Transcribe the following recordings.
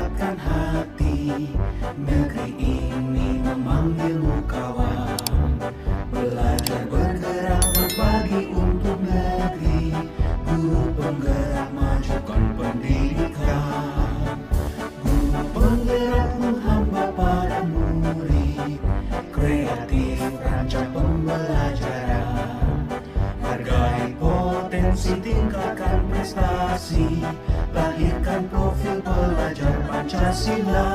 kuatkan hati. Negeri ini memanggilmu kawan. Belajar bergerak berbagi untuk negeri. Guru penggerak majukan pendidikan. Guru penggerak menghamba pada murid. Kreatif rancang pembelajaran. Hargai potensi, tingkatkan prestasi. Lahirkan profil pelajar Pancasila.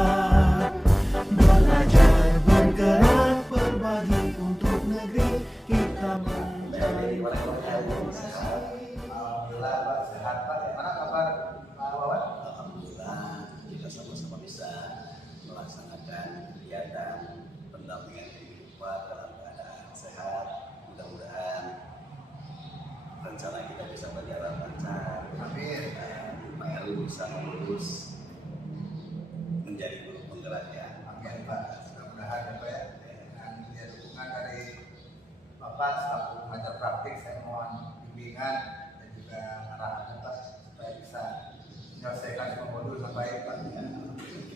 Belajar bergerak berbagi untuk negeri. Kita mencari Alhamdulillah Pak, sehat Pak. Gimana kabar Pak Wawan? Alhamdulillah kita sama-sama bisa melaksanakan kegiatan pendampingan kehidupan dalam keadaan sehat. Mudah-mudahan rencana kita bisa berjalan lancar. Amin. Pak Erwin bisa lulus menjadi guru penggeraknya. Amin Pak. Mudah-mudahan ya Pak ya. Dengan dukungan dari Bapak selaku pengajar praktik, saya mohon bimbingan dan juga arahan Pak supaya bisa menyelesaikan semua modul dengan baik Pak.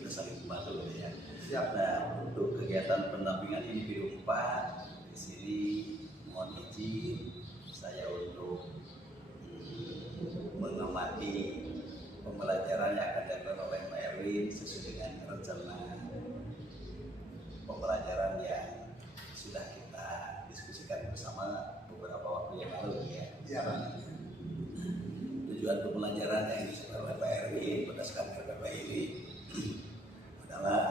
Kita saling membantu ya. Siap. Nah, untuk kegiatan pendampingan individu 4 di sini mohon izin saya untuk mengamati pembelajaran yang akan dilakukan oleh Pak Erwin sesuai dengan rencana pembelajaran yang sudah kita diskusikan bersama beberapa waktu yang lalu ya. Iya Pak. Tujuan pembelajaran yang disebutkan oleh Pak Erwin berdasarkan RPP ini adalah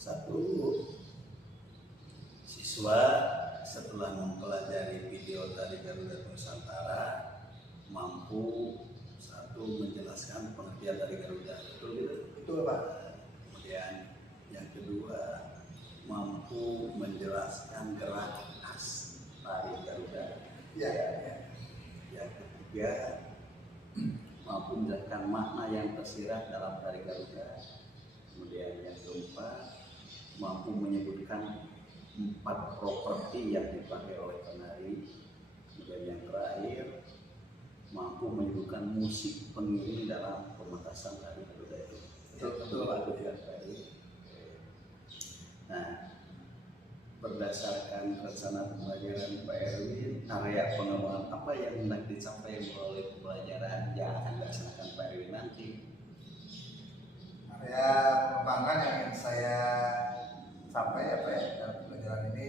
satu, siswa setelah mempelajari video dari Garuda Nusantara mampu satu menjelaskan pengertian dari Garuda, betul gitu? Betul Pak. Kemudian yang kedua mampu menjelaskan gerak khas tari Garuda. Iya. Yang ketiga mampu menjelaskan makna yang tersirat dalam tari Garuda. Kemudian yang keempat mampu menyebutkan 4 properti yang dipakai oleh penari. Kemudian yang terakhir mampu menyebutkan musik pengiring dalam pementasan tari Garuda itu. Betul Pak. Nah, berdasarkan rencana pembelajaran Pak Erwin, area pengembangan apa yang hendak dicapai melalui pembelajaran yang akan dilaksanakan Pak Erwin nanti? Area pengembangan yang ingin saya sampai ya Pak ya, dalam pembelajaran ini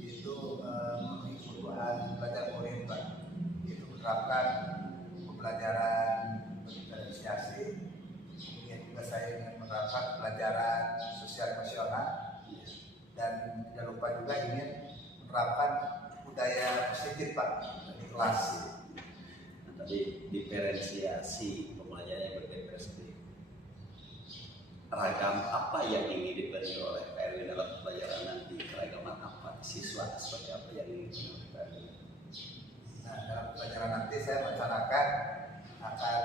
itu memenuhi kebutuhan belajar murid Pak. Itu menerapkan pembelajaran berdifferensiasi. Kemudian juga saya ingin menerapkan pelajaran sosial emosional. Dan tidak lupa juga ingin menerapkan budaya positif Pak di kelas. Nah, tadi diferensiasi pembelajaran yang berdiversity. Ragam apa yang ingin diberi oleh Pak Erwin dalam pembelajaran nanti? Keragaman apa? Siswa seperti apa yang ingin diberi oleh Pak Erwin? Nah, dalam pelajaran nanti saya merencanakan akan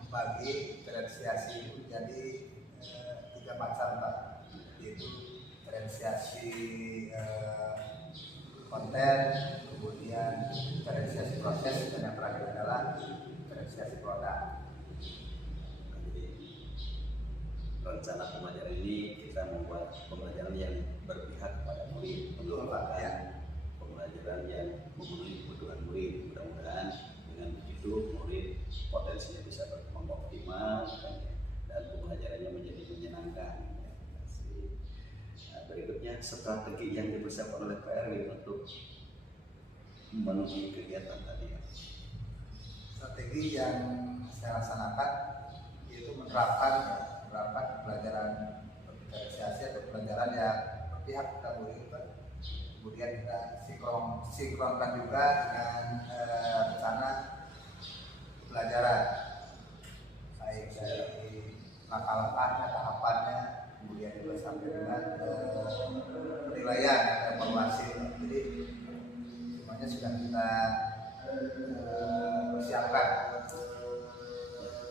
membagi diferensiasi itu menjadi 3 macam Pak, yaitu diferensiasi konten, kemudian diferensiasi proses, dan yang terakhir adalah diferensiasi produk. Jadi rencana pembelajaran ini kita membuat pembelajaran yang berpihak kepada murid, merupakan pembelajaran yang memenuhi kebutuhan murid. Mudah-mudahan dengan begitu murid potensinya bisa berkembang optimal dan pembelajarannya menjadi menyenangkan. Nah, berikutnya strategi yang dipersiapkan oleh Pak Erwin untuk memenuhi kegiatan tadi. Strategi yang saya laksanakan yaitu menerapkan pembelajaran diferensiasi atau pembelajaran yang berpihak kepada murid. Kemudian kita sinkronkan juga dengan rencana pembelajaran, baik dari langkah-langkahnya, tahapannya, kemudian juga sampai dengan penilaian, evaluasi. Jadi semuanya sudah kita persiapkan.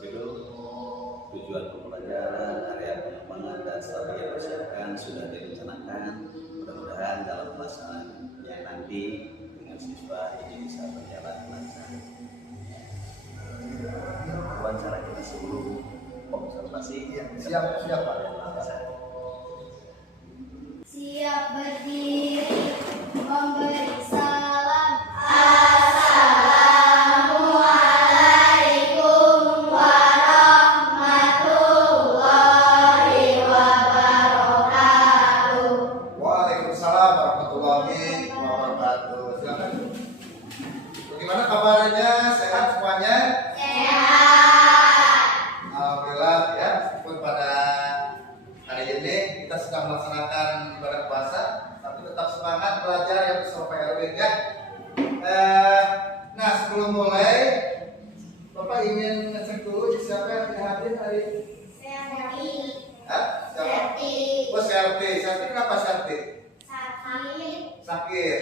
Itu tujuan pembelajaran, area pengembangan dan strategi yang dipersiapkan sudah direncanakan. Mudah-mudahan dalam pelaksanaan yang nanti dengan siswa ini bisa berjalan lancar. Wawancara kita sebelum observasi presentasi. Iya, siap Pak. Siap berdiri, memberi salam. Assalamualaikum warahmatullahi wabarakatuh. Waalaikumsalam warahmatullahi wabarakatuh. Silakan. Bagaimana kabarnya? Sehat semuanya? Sehat. Alhamdulillah ya, meskipun pada hari ini kita sedang melaksanakan ibadah puasa, tapi tetap semangat belajar yang bersama Pak Erwin ya. Nah sebelum mulai, Bapak ingin ngecek dulu siapa yang hadir hari ini? Serti. Hah? Siapa? Serti. Oh Serti. Serti kenapa Serti? Sakit. Sakit.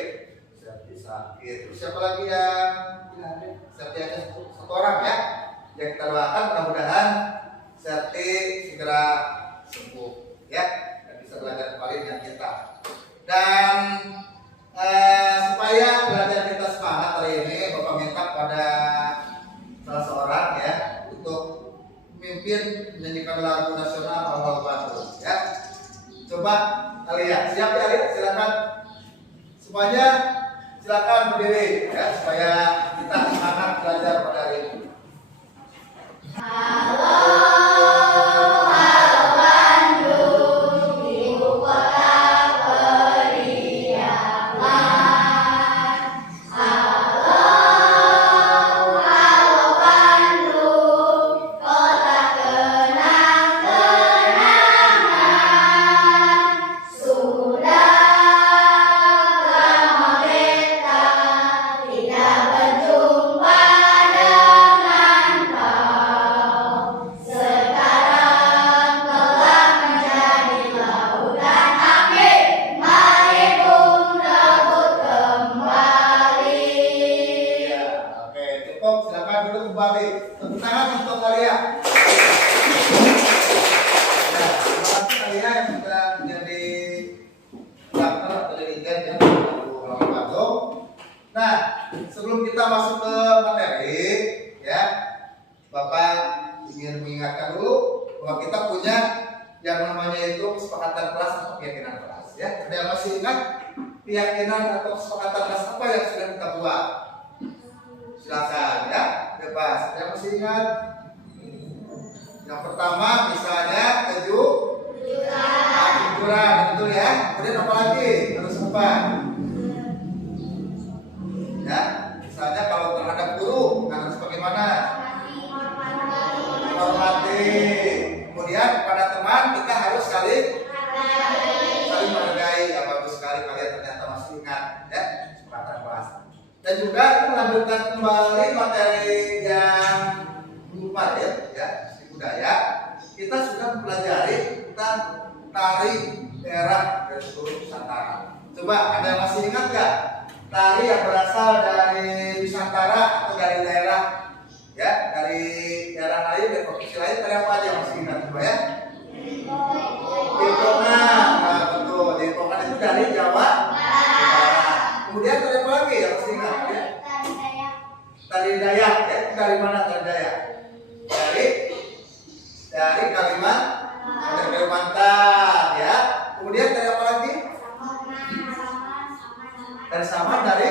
Serti sakit. Terus siapa lagi yang hadir? Serti aja satu orang ya. Yang kita doakan mudah-mudahan Serti segera sembuh ya dan bisa belajar kembali dengan kita. Dan supaya belajar kita semangat hari ini, Bapak minta pada salah seorang ya untuk memimpin menyanyikan lagu nasional Awal Bandung ya. Coba Alia, siap ya Alia? Silakan semuanya, silakan berdiri ya supaya kita semangat belajar pada hari ini. Silakan duduk kembali. Tepuk tangan untuk Alia. Ya, terima kasih Alia yang sudah menjadi partner atau dirigen ya Awal Bandung. Nah, sebelum kita masuk ke materi, ya, Bapak ingin mengingatkan dulu bahwa kita punya yang namanya itu kesepakatan kelas atau keyakinan kelas. Ya, ada yang masih ingat keyakinan atau kesepakatan kelas apa yang sudah kita buat? Silakan ya, bebas. Saya masih ingat. Yang pertama misalnya kejujuran, betul ya. Kemudian apa lagi? Harus apa? Ya, misalnya kalau terhadap guru harus bagaimana? Hormati. Kemudian pada teman kita harus saling menghargai. Ya bagus sekali kalian ternyata masih ingat ya kesepakatan kelas. Dan juga kita melanjutkan kembali materi yang kemarin ya, di budaya. Kita sudah mempelajari tentang tari daerah dari seluruh Nusantara. Coba ada yang masih ingat nggak tari yang berasal dari Nusantara atau dari daerah ya, dari daerah lain, dari provinsi lain, tari apa aja yang masih ingat coba ya? Jaipongan, nah, betul. Jaipongan itu dari Jawa. Kemudian tari apa lagi yang masih ingat ya? Tari Dayak ya, dari mana tari Dayak? Dari Kalimantan ya. Kemudian tari apa lagi? Dari Saman, dari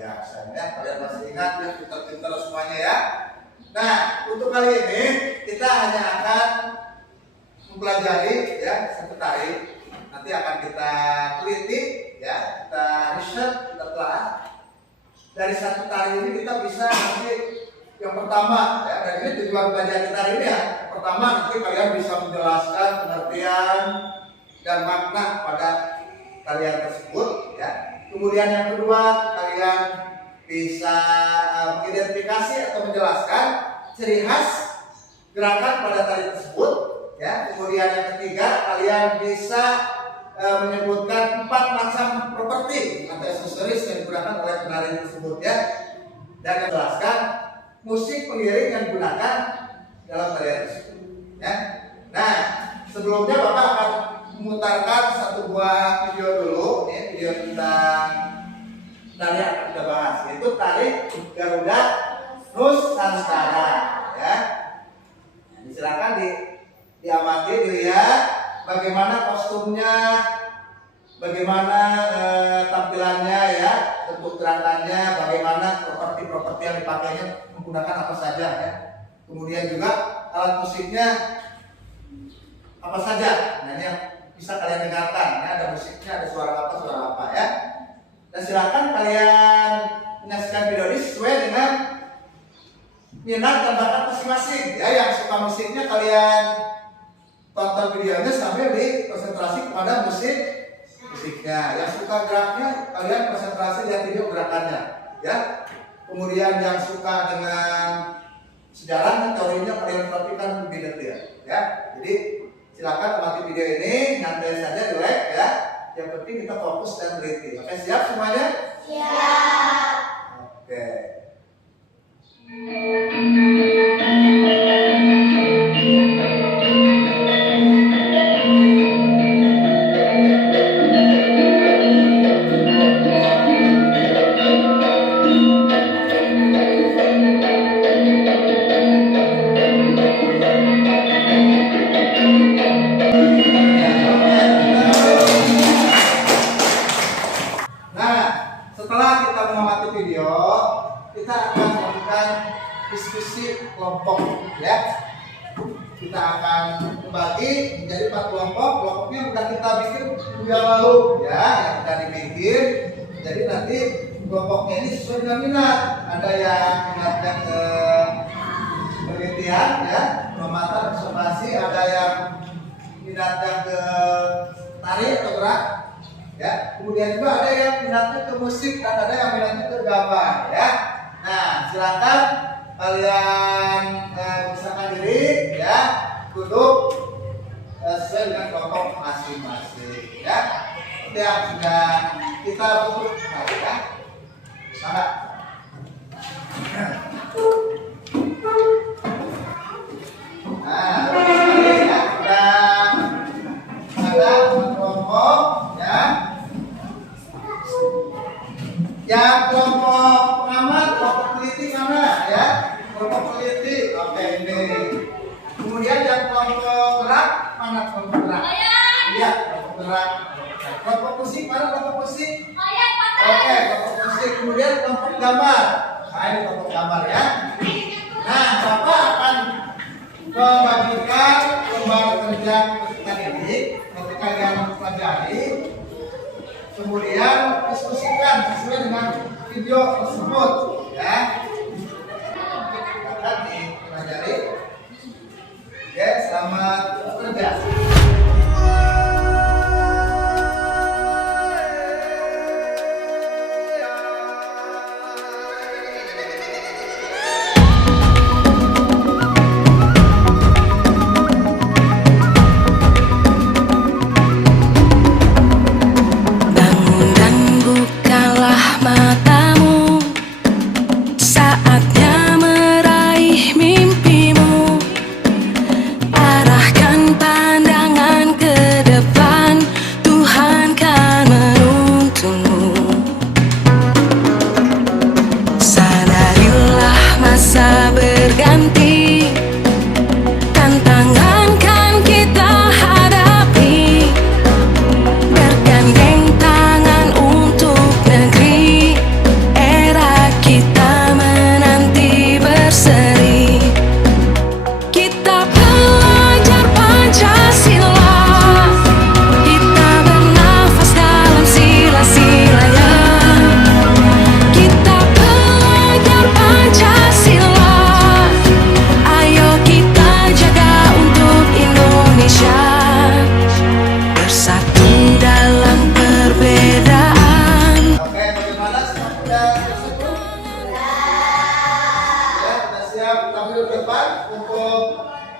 ya, kalian masih ingat ya, pintar-pintar semuanya ya. Nah, untuk kali ini kita hanya akan mempelajari ya satu tari. Nanti akan kita teliti ya, kita riset, kita telah. Dari satu tari ini kita bisa nanti yang pertama ya, dan ini tujuan belajar kita hari ini ya. Yang pertama nanti kalian bisa menjelaskan pengertian dan makna pada tarian tersebut ya. Kemudian yang kedua kalian bisa mengidentifikasi atau menjelaskan ciri khas gerakan pada tari tersebut ya. Kemudian yang ketiga kalian bisa menyebutkan 4 macam properti atau aksesoris yang digunakan oleh penari tersebut ya, dan menjelaskan musik pengiring yang digunakan dalam tarian tersebut ya. Nah, sebelumnya Bapak akan memutarkan satu buah video dulu ya, video tentang tari yang akan kita bahas, yaitu tari Garuda Nusantara ya. Di Silakan diamati, dilihat bagaimana kostumnya, bagaimana tampilannya ya, bentuk gerakannya, bagaimana properti-properti yang dipakainya, menggunakan apa saja ya. Kemudian juga alat musiknya apa saja. Nah, ini yang bisa kalian dengarkan ya, ada musiknya, ada suara apa ya. Dan silakan kalian menyaksikan video ini sesuai dengan minat dan bakat masing-masing ya. Yang suka musiknya kalian tonton videonya sambil konsentrasi kepada musiknya. Yang suka geraknya kalian konsentrasi lihat video gerakannya ya. Kemudian yang suka dengan sejarah dan teorinya kalian perhatikan lebih detail ya. Jadi silakan amati video ini, nyantai saja, relax ya. Yang penting kita fokus dan teliti. Oke, siap semuanya? Siap. Oke. Setelah kita mengamati video, kita akan melakukan diskusi kelompok ya. Kita akan membagi menjadi 4 kelompok. Kelompoknya sudah kita bikin minggu yang lalu ya, yang sudah dibikin. Jadi nanti kelompoknya ini sesuai dengan minat. Ada yang minatnya ke penelitian ya, pengamatan observasi, ada yang minatnya ke tari atau gerak ya. Kemudian juga ada yang minatnya ke musik dan ada yang minatnya ke gambar ya. Nah, silakan kalian usahakan diri ya, duduk sesuai dengan kelompok masing-masing ya. Seperti yang sudah kita bentuk tadi ya. Semangat. Nah, ini ya, sudah ada kelompok ya. Yang kelompok pengamat, kelompok peneliti mana ya? Kelompok peneliti, oke ini. Kemudian yang kelompok gerak mana kelompok gerak? Iya, kelompok gerak. Kelompok musik mana kelompok musik? Oke, kelompok musik. Kemudian kelompok gambar. Nah, ini kelompok gambar ya. Nah, Bapak akan membagikan lembar kerja kita ini nanti kalian pelajari. Kemudian diskusikan sesuai dengan video tersebut ya. Akan dipelajari. Oke, selamat bekerja.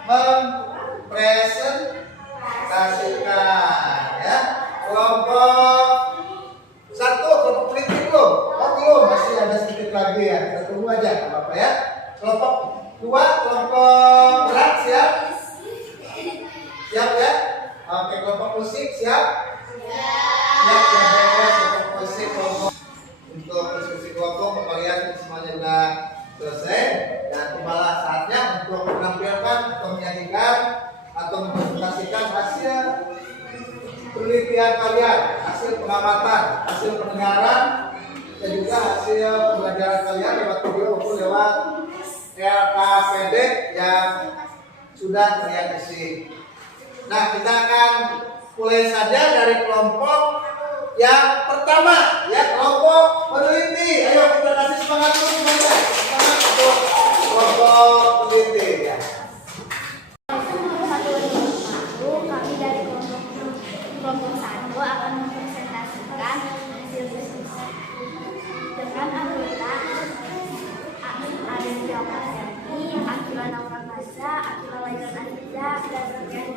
Mempresentasikan ya. Kelompok 1 kelompok peneliti belum? Oh belum, masih ada sedikit lagi ya. Kita tunggu aja, nggak apa-apa ya. Kelompok 2 kelompok gerak siap? Siap ya? Oke, kelompok musik siap? Siap ya, beres. Kelompok musik, kelompok untuk diskusi kelompok kalian semuanya sudah selesai dan kembali saatnya untuk menampilkan atau menyanyikan atau mempresentasikan hasil penelitian kalian, hasil pengamatan, hasil pendengaran, dan juga hasil pembelajaran kalian lewat video maupun lewat LKPD yang sudah kalian isi. Nah, kita akan mulai saja dari kelompok yang pertama, ya, kelompok peneliti. Ayo kita kasih semangat dulu semuanya. Semangat untuk kelompok peneliti, ya. Kami dari kelompok 1 akan mempresentasikan hasil diskusi dengan anggota Aden Jawabanti, Akila Nauramaza, Akila Lailan Aziza, dan Rogan.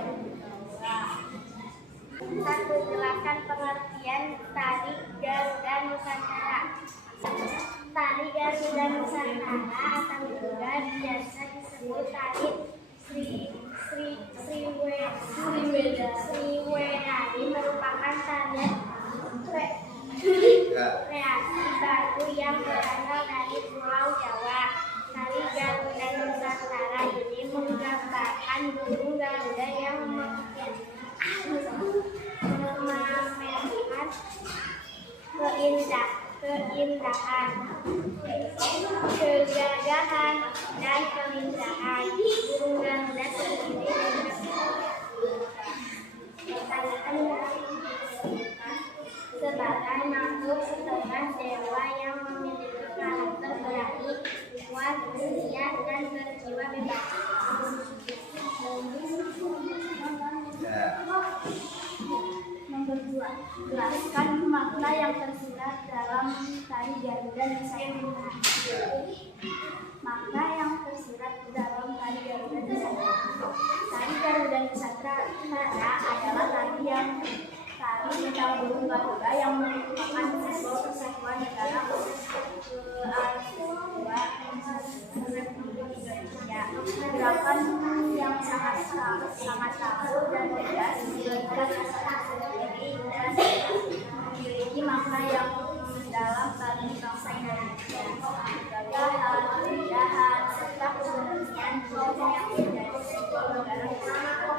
Satu, jelaskan pengertian tari Garuda Nusantara. Tari Garuda Nusantara atau juga biasa disebut tari Sriwedari merupakan tarian kreasi baru yang berasal dari Pulau Jawa. Tari Garuda Nusantara ini menggambarkan burung Garuda yang memamerkan keindahan, kegagahan, dan keindahan. Burung Garuda sendiri sebagai makhluk setengah dewa yang memiliki karakter berani, kuat, setia, dan berjiwa bebas. Nomor 2, jelaskan makna yang tersirat dalam tari Garuda Nusantara. Makna yang tersirat dalam tari Garuda Nusantara. Tari Garuda Nusantara adalah tari tentang burung Garuda yang merupakan simbol persatuan negara Republik Indonesia. Gerakan yang sangat tahu dan tegas menunjukkan sendiri dan memiliki makna yang dalam tari bangsa Indonesia. Gagahan, keindahan, serta keberanian yang menjadi simbol negara Indonesia.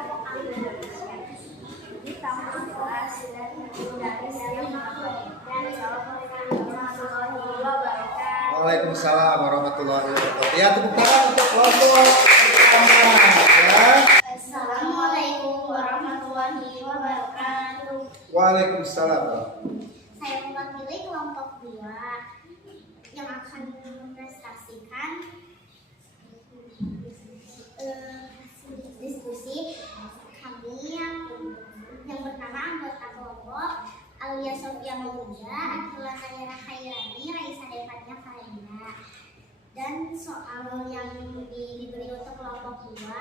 Tambah kelas dan dari yang mengabadikan. Assalamualaikum warahmatullahi wabarakatuh. Waalaikumsalam warahmatullahi wabarakatuh. Ya, tepuk tangan untuk kelompok pertama, ya. Assalamualaikum warahmatullahi wabarakatuh. Waalaikumsalam. Saya mewakili kelompok 2 yang akan mempresentasikan diskusi kami yang bernama anggota kelompok Alia Sofia Mauda, Akila Nayara Khairani, Raisa Devanya Farida. Dan soal yang diberi untuk kelompok 2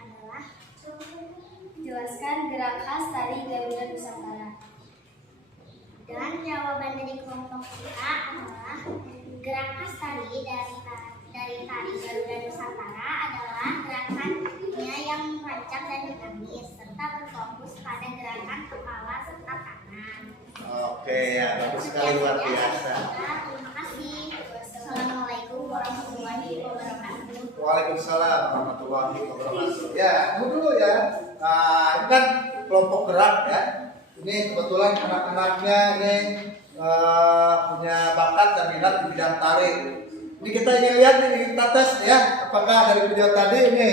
adalah jelaskan gerak khas tari Garuda Nusantara. Dan jawaban dari kelompok kita adalah gerak khas tari dari tari Garuda Nusantara adalah gerakannya yang rancak dan dinamis serta berfokus pada gerakan kepala serta tangan. Oke, ya, bagus sekali, luar biasa. Terima kasih. Assalamualaikum warahmatullahi wabarakatuh. Waalaikumsalam warahmatullahi wabarakatuh. Ya, tunggu dulu ya. Nah, ini kan kelompok gerak ya. Ini kebetulan anak-anaknya ini punya bakat dan minat di bidang tari. Ini kita ingin lihat nih, kita tes ya, apakah dari video tadi ini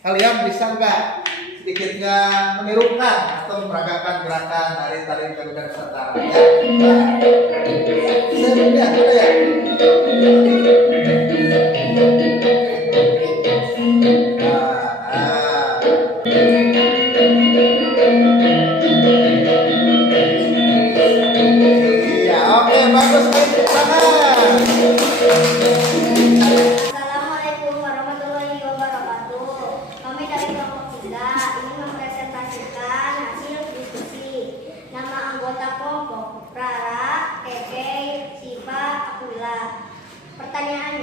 kalian bisa nggak sedikitnya menirukan atau memperagakan gerakan dari tari Garuda Nusantara ya. Bisa lihat ada ya. Iya, oke, bagus, tepuk tangan. Assalamualaikum warahmatullahi wabarakatuh. Kami dari kelompok 3 ingin mempresentasikan hasil diskusi. Nama anggota kelompok Rara, Keke, Siva, Aquila. Pertanyaan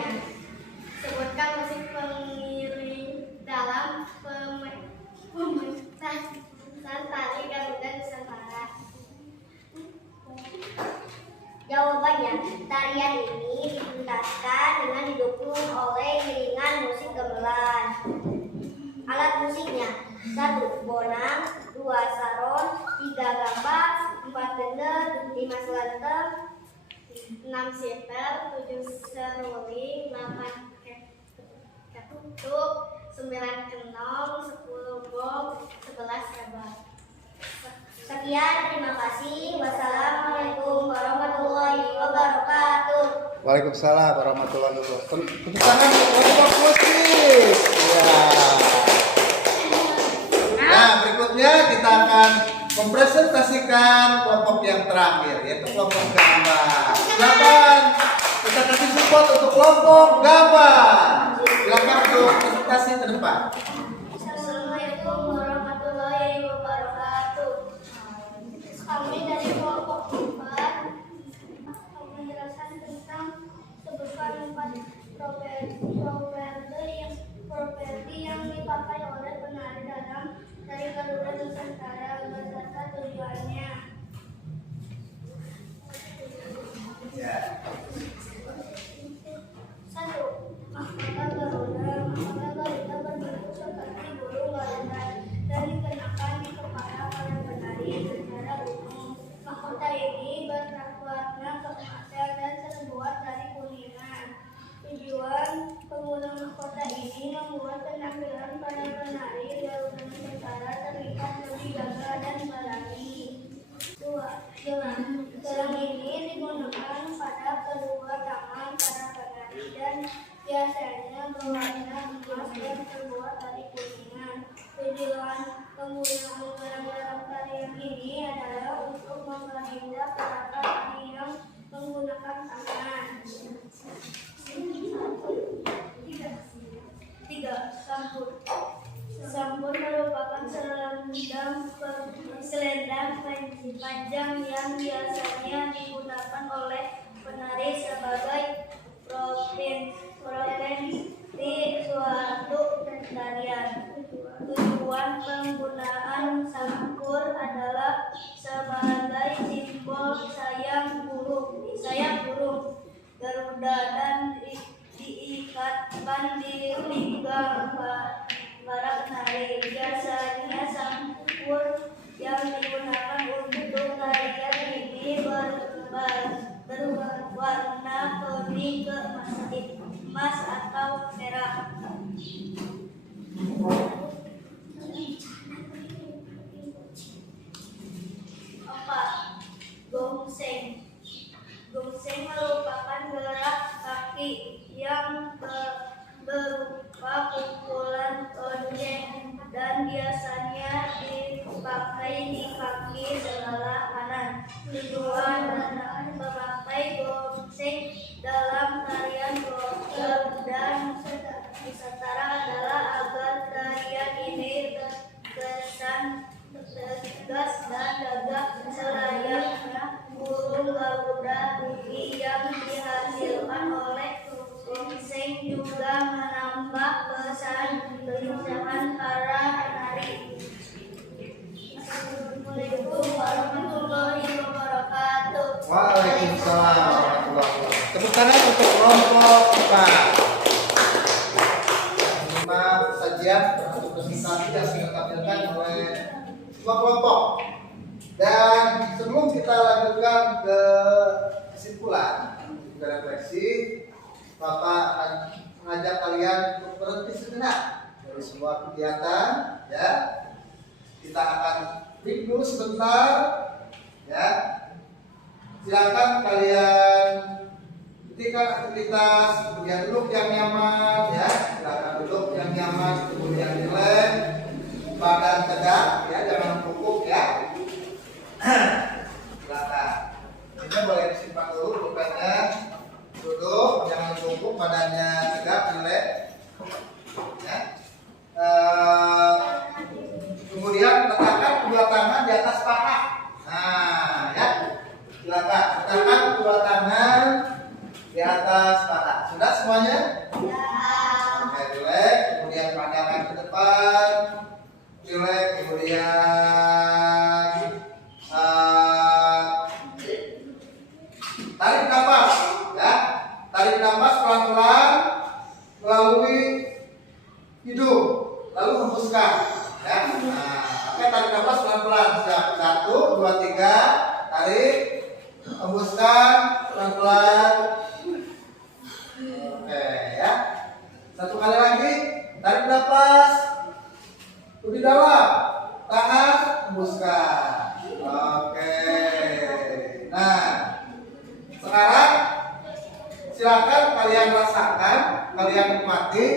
lainnya. 1. Bonang, 2. Saron, 3. Gambak, 4. Gender, 5. Selenteng, 6. Siter, 7. Seruling, 8. Ketutup, 9. Kenong, 10. Bom, 11. Kabar. Sekian, terima kasih. Wassalamualaikum warahmatullahi wabarakatuh. Waalaikumsalam warahmatullahi wabarakatuh. Tepuk tangan untuk kelompok musik. Ya. Nah, berikutnya kita akan mempresentasikan kelompok yang terakhir, yaitu kelompok gambar. Silakan kita kasih support untuk kelompok gambar. Silakan untuk presentasi ke depan. Assalamualaikum warahmatullahi wabarakatuh. Kami dari kelompok 4 menjelaskan tentang sebutan 4 properti yang dipakai oleh penari dalam tari Garuda Nusantara beserta tujuannya. Ya. 1. Mahkota Garuda. Mahkota Garuda berbentuk seperti burung Garuda dan dikenakan di kepala para penari secara umum. Mahkota ini berwarna keemasan dan terbuat dari kuningan. Tujuan penggunaan mahkota ini membuat penampilan para penari Garuda Nusantara terlihat lebih gagah dan berani. 2. Gelang ini digunakan pada kedua tangan para penari dan biasanya berwarna emas dan terbuat dari kuningan. Tujuan penggunaan gelang dalam tarian ini adalah untuk memperindah para penari yang menggunakan tangan. 3. Sambur. Sambur merupakan selendang panjang yang biasanya digunakan oleh penari sebagai di suatu tarian. Tujuan penggunaan sambur adalah sebagai simbol sayap burung Garuda dan diikatkan di pinggang para penari. Biasanya sambur yang digunakan untuk tarian ini berwarna kuning emas atau merah. 4. Gongseng. Gongseng merupakan gerak kaki yang berupa pukulan lonceng dan biasanya dipakai di kaki sebelah kanan. Tujuan memakai gongseng dalam tarian Garuda Nusantara adalah agar tarian ini terkesan tegas dan gagah selayaknya burung Garuda. Bukti yang dihasilkan oleh gongseng juga menambah kesan kelincahan para penari. Assalamualaikum warahmatullahi wabarakatuh. Waalaikumsalam warahmatullahi wabarakatuh. Tepuk tangan untuk kelompok 4. Sajian untuk presentasi yang sudah ditampilkan oleh semua kelompok. Dan sebelum kita lanjutkan ke kesimpulan dan refleksi, Bapak akan mengajak kalian untuk berhenti sejenak dari semua kegiatan. Ya, kita akan break dulu sebentar. Ya, silakan kalian hentikan aktivitas, kemudian duduk yang nyaman. Ya, silakan duduk yang nyaman, kemudian rileks, badan tegak. Ya, jangan bungkuk ya. Silakan. Ini boleh disimpan dulu pulpennya. Duduk, jangan bungkuk, badannya tegak, rileks. Ya. Kemudian letakkan kedua tangan di atas paha. Nah, ya. Silakan letakkan kedua tangan di atas paha. Sudah semuanya? Ya. Oke, rileks. Kemudian pandangan ke depan. Rileks. Kemudian tarik nafas, ya. Tarik nafas pelan-pelan melalui hidung, lalu hembuskan. kita tarik nafas pelan-pelan. Siap. 1, 2, 3. Tarik. Hembuskan pelan-pelan. Oke ya. Satu kali lagi. Tarik nafas. Lebih dalam. Tahan. Hembuskan. Oke. Nah, sekarang silakan kalian rasakan, kalian nikmati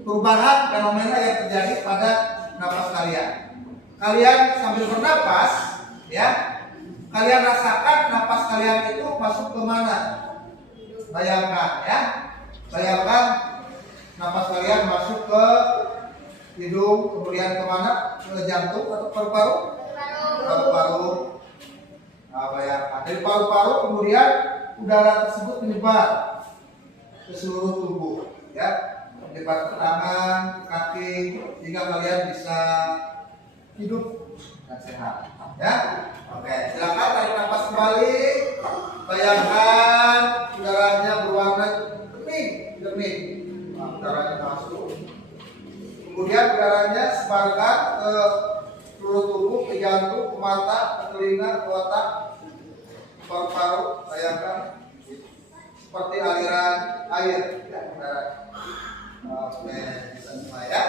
perubahan fenomena yang terjadi pada napas kalian. Kalian sambil bernapas, ya, kalian rasakan napas kalian itu masuk ke mana? Bayangkan, ya, bayangkan napas kalian masuk ke hidung, kemudian kemana? Ke jantung atau paru-paru? Paru-paru. Nah, bayangkan dari paru-paru kemudian udara tersebut menyebar ke seluruh tubuh, ya, menyebar ke tangan, ke kaki, hingga kalian bisa hidup dan sehat, ya. Oke, silakan tarik nafas kembali. Bayangkan udaranya berwarna jernih, nah, udaranya masuk. Kemudian udaranya sebarkan ke seluruh tubuh, ke jantung, ke mata, ke telinga, ke otak, paru-paru. Bayangkan seperti aliran air, ya, udara. Oke, bisa semua ya.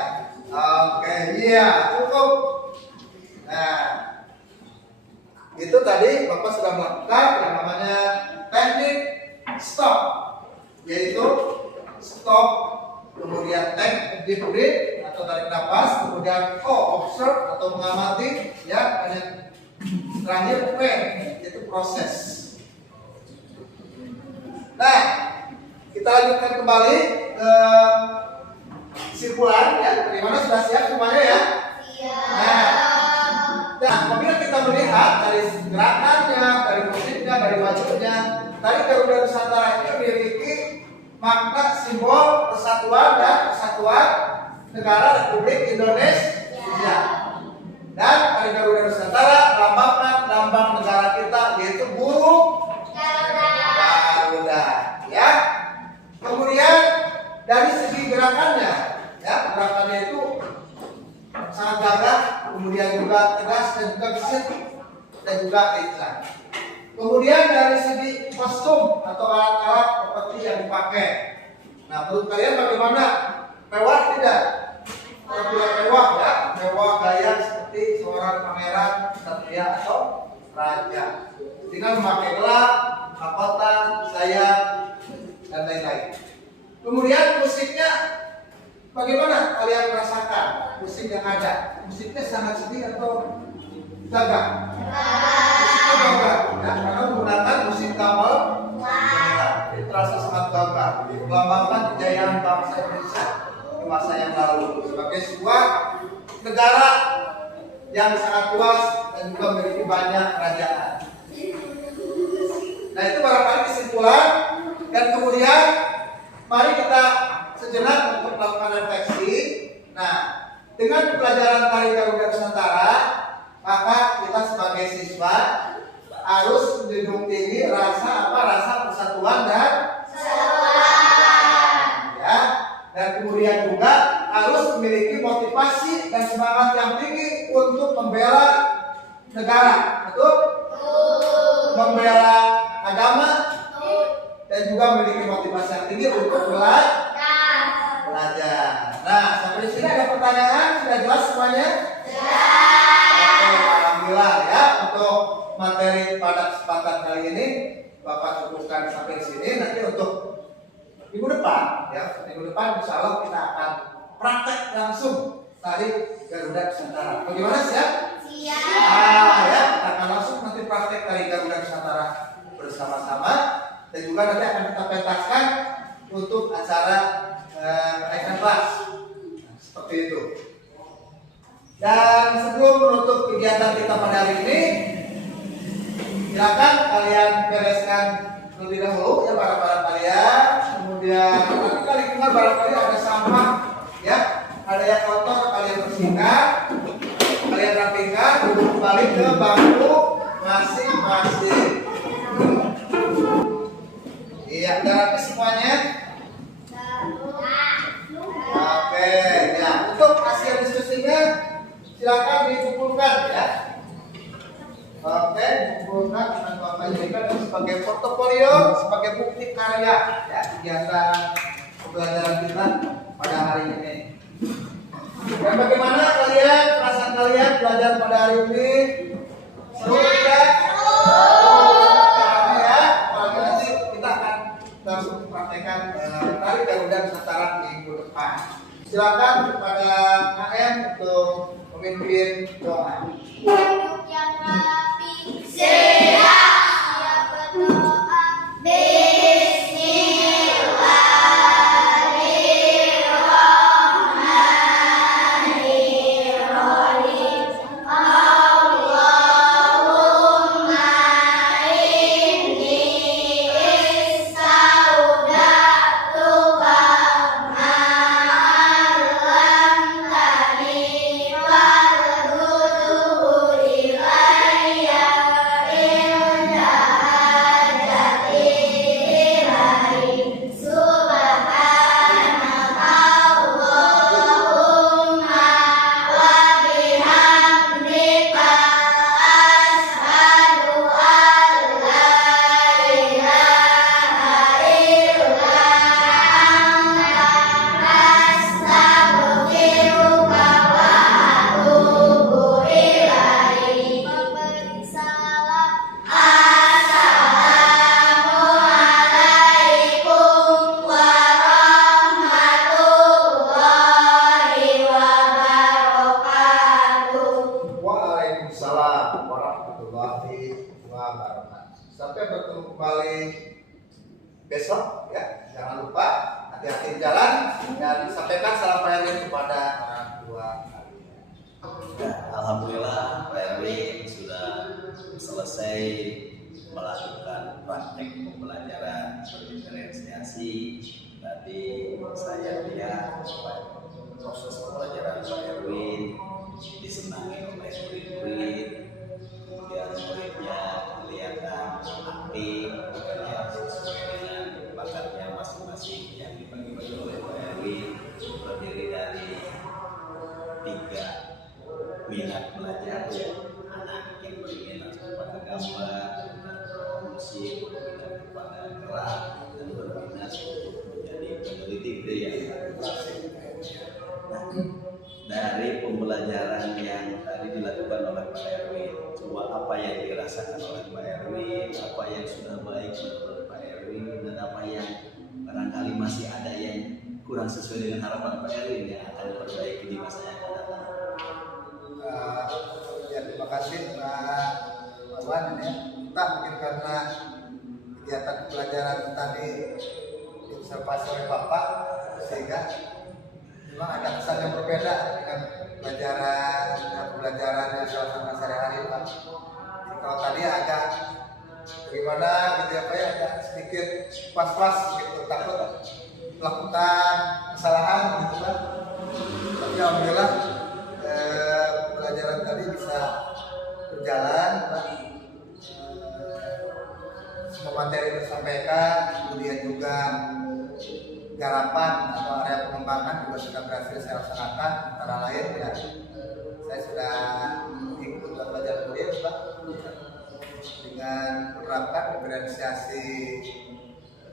Oke, iya, cukup. Nah, itu tadi Bapak sudah melakukan yang namanya teknik stop, yaitu stop, kemudian take deep breath atau tarik nafas, kemudian observe atau mengamati, ya, dan terakhir pen, yaitu proses. Nah, kita lanjutkan kembali ke kesimpulan, ya. Bagaimana, sudah siap semuanya, ya? Nah, apabila kita melihat dari gerakannya, dari musiknya, dari bajunya, tadi Garuda Nusantara ini memiliki makna simbol persatuan dan kesatuan negara Republik Indonesia. Dan tari Garuda Nusantara melambangkan lambang negara kita, yaitu burung Garuda. Ya. Kemudian dari segi gerakannya, ya, gerakannya itu sangat gagah, kemudian juga tegas dan juga gesit dan juga lincah. Kemudian dari segi kostum atau alat-alat seperti yang dipakai. Nah, menurut kalian bagaimana? Mewah tidak? Terlihat mewah, ya, mewah gaya seperti seorang pangeran, satria atau raja. Dengan memakai gelar, mahkota, sayap, dan lain-lain. Kemudian musiknya bagaimana kalian merasakan musik yang ada? Musiknya sangat sedih atau gagah? Musiknya gagah, ya, karena menggunakan musik gamelan. Jadi terasa sangat gagah, melambangkan kejayaan bangsa Indonesia di masa yang lalu sebagai sebuah negara yang sangat luas dan juga memiliki banyak kerajaan. Nah, itu barangkali kesimpulan. Dan kemudian mari kita sejenak untuk melakukan refleksi. Nah, dengan pelajaran tari Garuda Nusantara, maka kita sebagai siswa harus menjunjung tinggi rasa persatuan dan ya, dan kemudian juga harus memiliki motivasi dan semangat yang tinggi untuk membela negara, betul? Membela agama, dan juga memiliki motivasi yang tinggi untuk belajar. Nah, sampai di sini ada pertanyaan, sudah jelas semuanya? Oke, alhamdulillah, ya. Untuk materi pada kesempatan kali ini Bapak cukupkan sampai di sini. Nanti untuk minggu depan, ya, minggu depan insya Allah kita akan praktek langsung tari Garuda Nusantara. Bagaimana, siap? Siap. Ya, kita akan langsung nanti praktek tari Garuda Nusantara bersama-sama, dan juga nanti akan kita pentaskan untuk acara kenaikan kelas. Nah, seperti itu. Dan sebelum menutup kegiatan kita pada hari ini, silakan kalian bereskan terlebih dahulu, ya, barang-barang kalian. Kemudian nanti kali keluar barangkali ada sampah, ya, ada yang kotor, kalian bersihkan, kalian rapikan, duduk kembali ke bangku masing-masing. Iya, udah rapi semuanya? Oke, ya, tutup. silakan dikumpulkan ya. Oke, kumpulkan dengan Bapak jadikan sebagai portofolio, sebagai bukti karya ya kegiatan pembelajaran kita pada hari ini. Dan bagaimana kalian, perasaan kalian belajar pada hari ini? Seru tidak? Ya, apalagi nanti kita akan langsung praktekkan tari Garuda Nusantara minggu depan. Silakan kepada KM untuk memimpin doa. Hidup yang rapi, sehat, siap berdoa, Bismillahirrahmanirrahim. Allahumma inni istauda'tuka ma'allamtani warzuqhu ilayya inda hajati ilaihi. Subhanaka Allahumma wa bihamdika asyhadu an la ilaha illa anta astaghfiruka wa atubu ilaik. Memberi salam. Assalamualaikum warahmatullahi wabarakatuh. Waalaikumsalam warahmatullahi wabarakatuh. Sampai bertemu kembali besok ya. Jangan lupa hati-hati di jalan dan sampaikan salam payarin kepada orang tua kalian. Ya, alhamdulillah Pak Erwin sudah selesai melakukan praktek pembelajaran berdiferensiasi. Tadi saya lihat proses pembelajaran Pak Erwin disenangi oleh murid-murid, kemudian muridnya kelihatan aktif, bekerja sesuai dengan bakatnya masing-masing yang dibagi-bagi oleh Pak Erwin, terdiri dari 3 minat belajar ya, anak yang berminat kepada gambar, musik, berminat kepada gerak, dan berminat untuk menjadi peneliti gitu ya. Nah, dari pembelajaran yang tadi dilakukan oleh Pak Erwin, coba apa yang dirasakan oleh Pak Erwin, apa yang sudah baik menurut Pak Erwin, dan apa yang barangkali masih ada yang kurang sesuai dengan harapan Pak Erwin yang akan diperbaiki di masa yang akan datang. Ya, terima kasih Pak Wawan ya. Entah mungkin karena kegiatan pembelajaran tadi diobservasi oleh Bapak sehingga memang ada kesan yang berbeda dengan pembelajaran yang suasana sehari-hari Pak. Jadi kalau tadi agak bagaimana gitu ya Pak ya, agak sedikit pas-pas gitu, takut melakukan kesalahan gitu kan. Tapi alhamdulillah pelajaran tadi bisa berjalan Pak. Semua materi tersampaikan, kemudian juga garapan atau area pengembangan juga sudah berhasil saya laksanakan. Antara lain ya, saya sudah ikut belajar kuliah Pak dengan menerapkan diferensiasi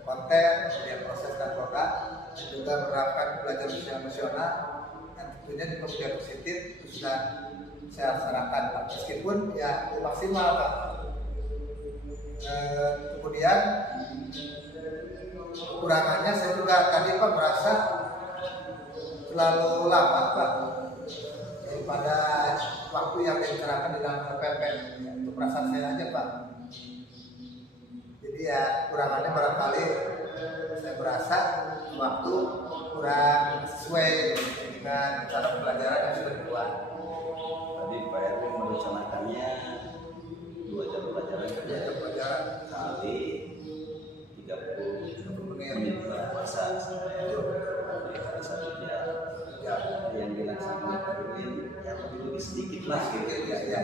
konten, kemudian proses dan produk, dan juga menerapkan belajar usaha emosional yang tentunya di media positif itu sudah saya laksanakan Pak. Meskipun ya maksimal Pak. Kemudian kekurangannya saya juga tadi Pak merasa terlalu lama Pak daripada waktu yang dibicarakan di dalam LPP. Itu perasaan saya aja Pak. Jadi ya kekurangannya barangkali saya merasa waktu kurang sesuai dengan cara pembelajaran yang sudah dibuat. Tadi Pak Erwin merencanakannya 2 jam pelajaran kali 30 menit puasa sampai kali 1 jam. Yang dilaksanakan Pak Erwin ya lebih sedikit lah gitu ya.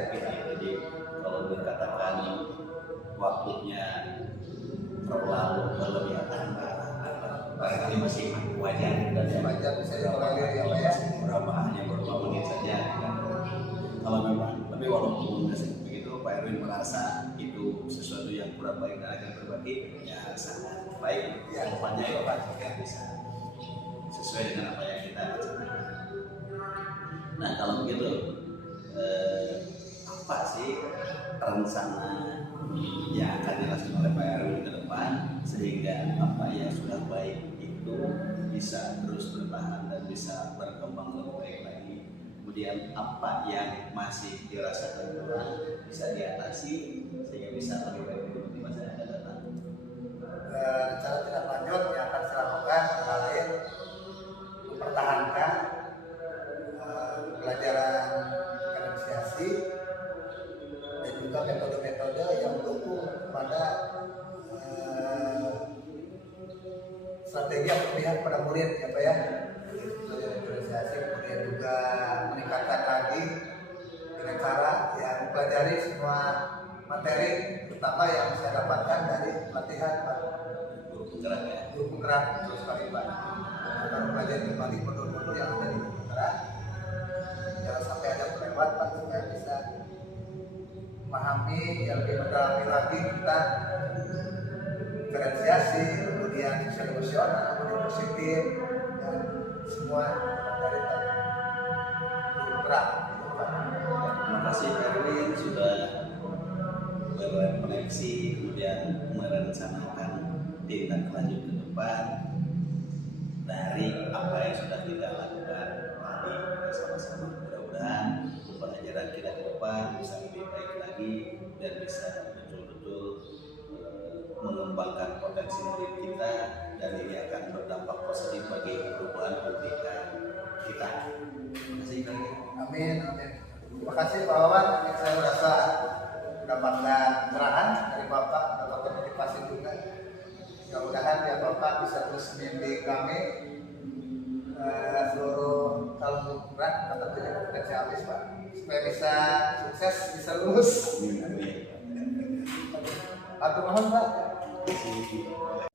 Jadi kalau dikatakan waktunya terlalu berlebihan barangkali masih wajar dan wajar bisa ditolerir ya Pak ya. Berapa hanya beberapa menit saja. kami merasa itu sesuatu yang kurang baik dan akan berbagi, ya sangat baik. Ya, depannya ya bisa sesuai dengan apa yang kita lakukan. Nah kalau begitu, apa sih rencana yang akan dilakukan oleh Pak Erwin ke depan sehingga apa yang sudah baik itu bisa terus bertahan dan bisa berkembang lebih baik lagi. Kemudian apa yang masih dirasakan kurang bisa diatasi sehingga bisa lebih baik di masa yang akan datang. Rencana tindak lanjut yang akan saya lakukan antara lain mempertahankan pelajaran akademisasi dan juga metode-metode yang mendukung kepada strategi yang berpihak pada murid ya Pak ya. Pelajaran akademisasi kemudian juga meningkatkan lagi dengan cara yang mempelajari semua materi terutama yang saya dapatkan dari pelatihan Pak. Guru penggerak ya. Guru penggerak terus kali Pak. Akan mempelajari kembali modul-modul yang ada di guru penggerak. Jangan sampai ada kelewat Pak supaya bisa memahami yang lebih mendalami lagi tentang diferensiasi, kemudian sosial emosional, kemudian positif dan semua materi tadi guru penggerak. Terima kasih Erwin sudah berkoneksi kemudian merencanakan tindak lanjut ke depan dari apa yang sudah kita lakukan tadi bersama-sama. Mudah-mudahan pembelajaran kita ke depan bisa lebih baik lagi dan bisa betul-betul mengembangkan potensi murid kita dan ini akan berdampak positif bagi perubahan pendidikan kita. Terima kasih lagi. Amin, amin. Terima kasih Pak Wawan. Saya merasa mendapatkan pencerahan dari Bapak, mendapatkan motivasi juga. Mudah-mudahan ya Bapak bisa terus membimbing kami seluruh calon penggerak atau punya kompetensi habis Pak, supaya bisa sukses, bisa lulus. Amin. Atur mohon Pak. Terima kasih.